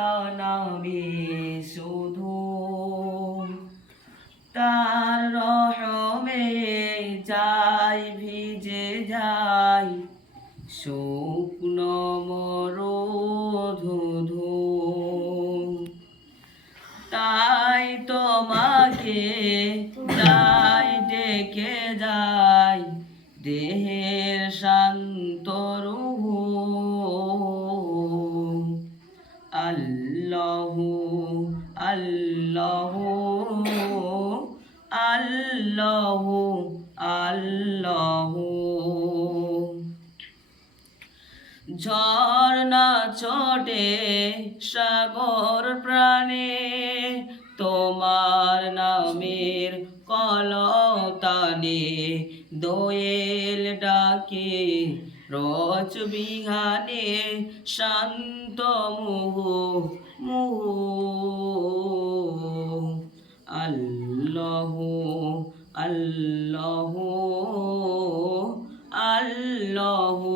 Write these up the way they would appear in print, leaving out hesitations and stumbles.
আল্লাহ নামে শুধু তার রহমে যাই ভিজে যাই শুকনো মরুধু তাই তোমাকে যাই ডেকে যাই দেহের শান্ত রুহু আল্লাহু আল্লাহু আল্লাহু আল্লাহু ঝর্ণা ছোটে সাগর প্রাণে তোমার নামের কলতানে দোয়েল ডাকে রচ বিহানে শান্ত মুহু মুহু আল্লাহু আল্লাহু আল্লাহু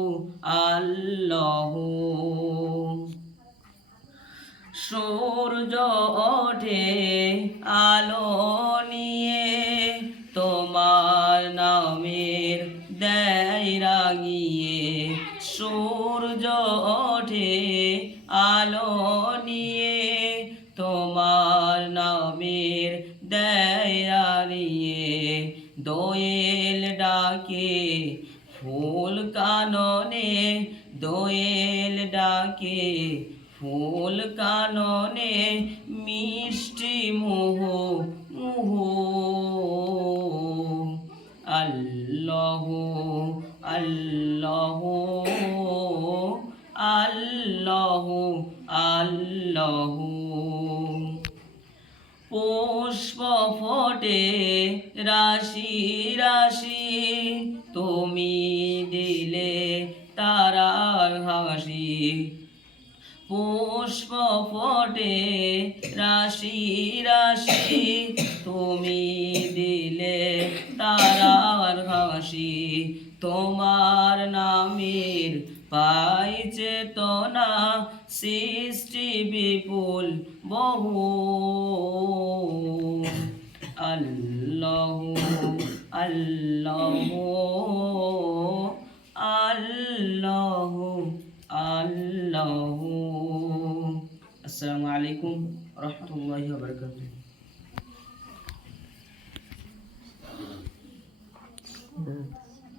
আল্লাহু সূর্য ওঠে আলো নিয়ে তোমার নামের দেয় রাঙিয়ে সূর্য ওঠে আলো নিয়ে তোমার নামের দেয় রাঙিয়ে দোয়েল ডাকে ফুল কাননে দোয়েল ডাকে ফুল কাননে মিষ্টি মুহু মুহু আল্লাহু আল্লাহু আল্লাহু আল্লাহু পুষ্প ফোটে রাশি রাশি তুমি দিলে তারার হাসি পুষ্প ফোটে রাশি রাশি তুমি দিলে তারার হাসি তোমার নামের পাই চেতনা সৃষ্টি বিপুল বহু আল্লাহু আল্লাহু আল্লাহু আল্লাহু আসসালামু আলাইকুম রহমতুল্লাহি ওয়া বারাকাতুহু